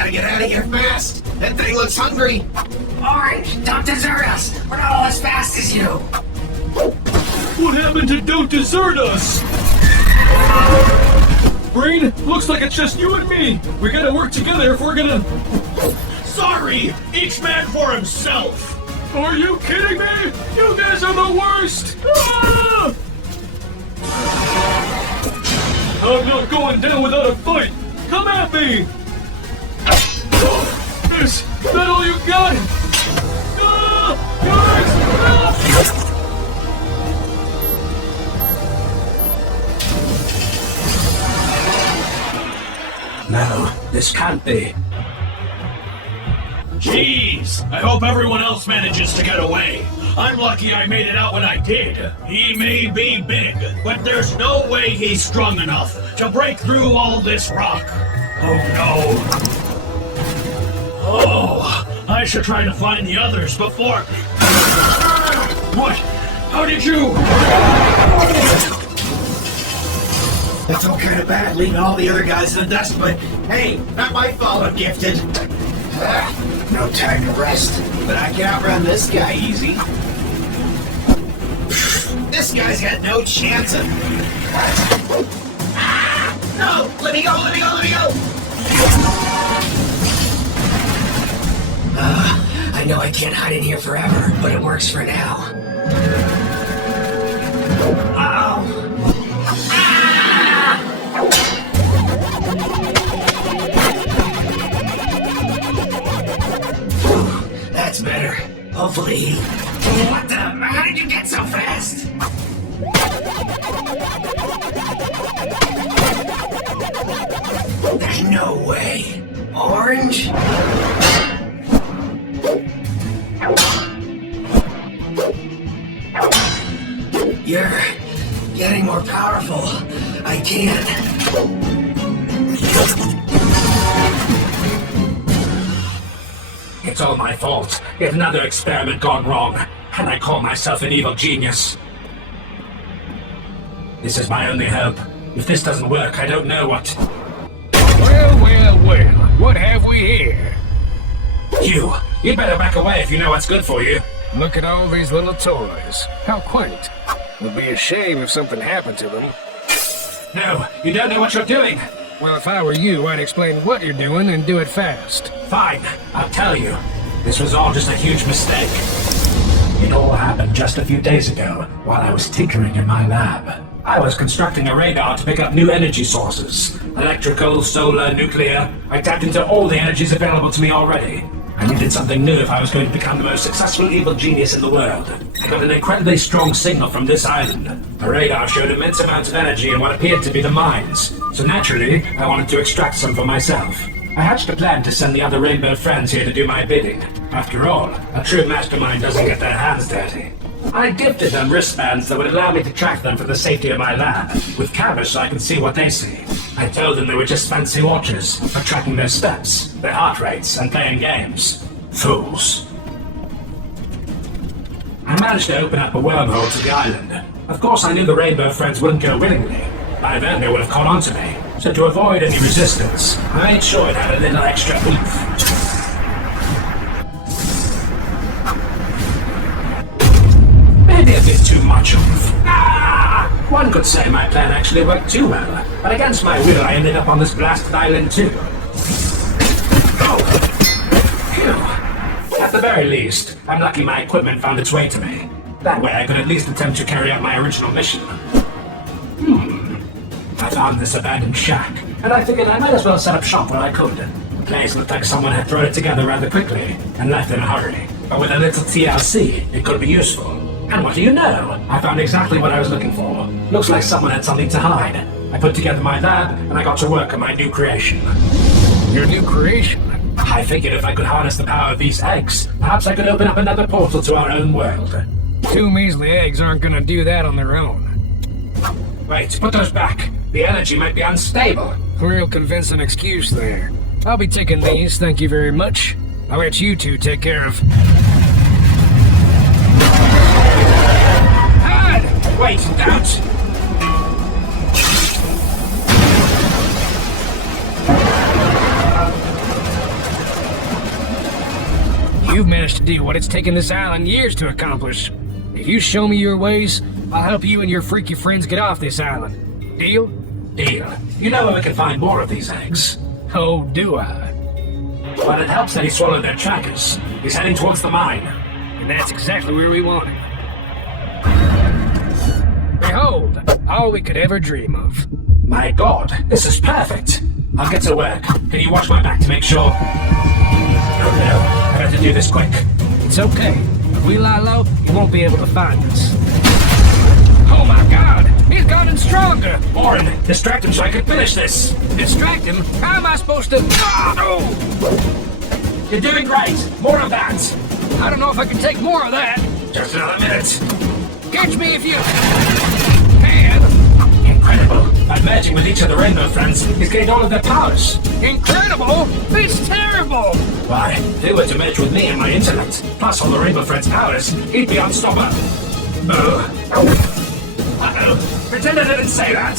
gotta get out of here fast. That thing looks hungry. Orange, don't desert us. We're not all as fast as you. What happened to don't desert us? Brain, looks like it's just you and me. We gotta work together if we're gonna... Sorry, each man for himself. Are you kidding me? You guys are the worst! Ah! I'm not going down without a fight! Come at me! Is that all you got? Ah! Guys! Ah! No, this can't be. Jeez, I hope everyone else manages to get away. I'm lucky I made it out when I did. He may be big, but there's no way he's strong enough to break through all this rock. Oh no. Oh, I should try to find the others before... What? How did you... I felt kind of bad leaving all the other guys in the dust, but hey, not my fault I'm gifted. No time to rest, but I can outrun this guy easy. This guy's got no chance of... No! Let me go, let me go, let me go! I know I can't hide in here forever, but it works for now. Uh-oh! That's better. Hopefully. What the? How did you get so fast? There's no way. Orange? You're getting more powerful. I can't. It's all my fault. Yet another experiment gone wrong. And I call myself an evil genius. This is my only hope. If this doesn't work, I don't know what... Well, well, well. What have we here? You'd better back away if you know what's good for you. Look at all these little toys. How quaint. Would be a shame if something happened to them. No, you don't know what you're doing. Well, if I were you, I'd explain what you're doing and do it fast. Fine, I'll tell you. This was all just a huge mistake. It all happened just a few days ago, while I was tinkering in my lab. I was constructing a radar to pick up new energy sources. Electrical, solar, nuclear. I tapped into all the energies available to me already. I needed something new if I was going to become the most successful evil genius in the world. I got an incredibly strong signal from this island. The radar showed immense amounts of energy in what appeared to be the mines. So naturally, I wanted to extract some for myself. I hatched a plan to send the other Rainbow friends here to do my bidding. After all, a true mastermind doesn't get their hands dirty. I gifted them wristbands that would allow me to track them for the safety of my lab, with cameras so I can see what they see. I told them they were just fancy watches for tracking their steps, their heart rates, and playing games. Fools. I managed to open up a wormhole to the island. Of course, I knew the Rainbow friends wouldn't go willingly. By then, they would have caught on to me. So to avoid any resistance, I made sure it had a little extra oomph. Maybe a bit too much oomph. One could say my plan actually worked too well, but against my will I ended up on this blasted island too. Oh! Phew. At the very least, I'm lucky my equipment found its way to me. That way I could at least attempt to carry out my original mission. I found this abandoned shack, and I figured I might as well set up shop where I could. The place looked like someone had thrown it together rather quickly, and left in a hurry. But with a little TLC, it could be useful. And what do you know? I found exactly what I was looking for. Looks like someone had something to hide. I put together my lab, and I got to work on my new creation. Your new creation? I figured if I could harness the power of these eggs, perhaps I could open up another portal to our own world. 2 measly eggs aren't gonna do that on their own. Wait, put those back. The energy might be unstable. Real convincing excuse there. I'll be taking these, thank you very much. I'll let you two take care of... Hide! Wait, don't! You've managed to do what it's taken this island years to accomplish. If you show me your ways, I'll help you and your freaky friends get off this island. Deal? Deal. You know where we can find more of these eggs? Oh, do I? Well, it helps that he swallowed their trackers. He's heading towards the mine. And that's exactly where we want him. Behold, all we could ever dream of. My god, this is perfect. I'll get to work. Can you watch my back to make sure? Oh no, I have to do this quick. It's okay. If we lie low, he won't be able to find us. Oh my god! He's gotten stronger! Warren, distract him so I can finish this. Distract him? How am I supposed to... Oh! You're doing great. More of that. I don't know if I can take more of that. Just another minute. Catch me if you can. Incredible. By merging with each of the Rainbow Friends, he's gained all of their powers. Incredible? It's terrible! Why, if he were to merge with me and my intellect, plus all the Rainbow Friends' powers, he'd be unstoppable. Uh-oh. Pretend I didn't say that.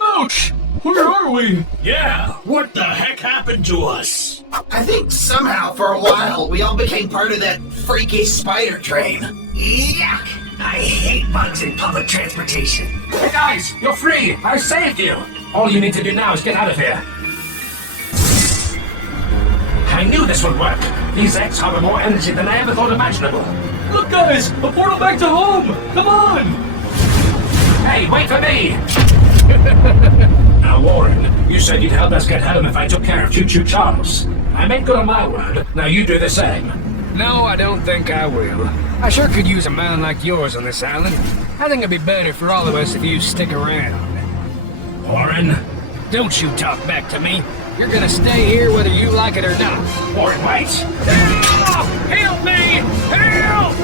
Ouch! Where are we? Yeah, what the heck happened to us? I think somehow for a while we all became part of that freaky spider train. Yuck! I hate bugs in public transportation. Hey guys, you're free! I saved you! All you need to do now is get out of here. I knew this would work. These eggs harbor more energy than I ever thought imaginable. Look, guys! A portal back to home! Come on! Hey, wait for me! Now, Warren, you said you'd help us get home if I took care of Choo Choo Charles. I made good on my word. Now you do the same. No, I don't think I will. I sure could use a mind like yours on this island. I think it'd be better for all of us if you stick around. Warren? Don't you talk back to me. You're gonna stay here whether you like it or not. Warren, wait! Help! Help me! Help!